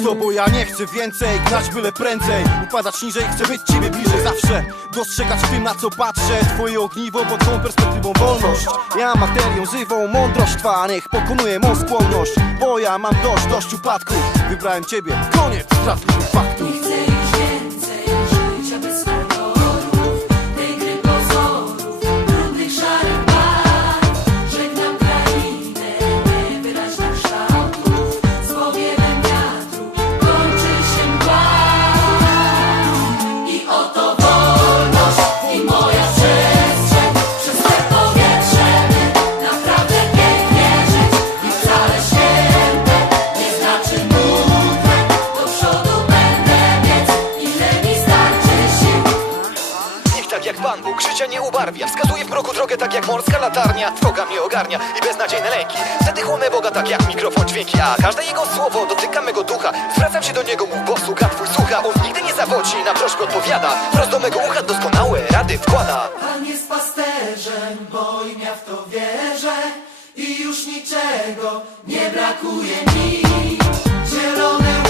Bo ja nie chcę więcej, grać byle prędzej. Upadać niżej, chcę być ciebie bliżej. Zawsze Dostrzegać w tym na co patrzę. Twoje ogniwo pod tą perspektywą wolność. Ja materią żywą, mądrość twa Niech pokonuje mą skłonność. Bo ja mam dość, dość upadków Wybrałem ciebie, koniec. Strasznych jak Pan Bóg życia nie ubarwia. Wskazuje w mroku drogę tak jak morska latarnia. Trwoga mnie ogarnia i beznadziejne lęki. Wtedy chłonę Boga tak jak mikrofon dźwięki. A każde Jego słowo dotyka mego ducha. Zwracam się do Niego, mów bo słucha Twój słucha. On nigdy nie zawodzi, na troszkę odpowiada. Wprost do mego ucha doskonałe rady wkłada. Pan jest pasterzem, bo im ja w to wierzę. I już niczego nie brakuje mi. Zielone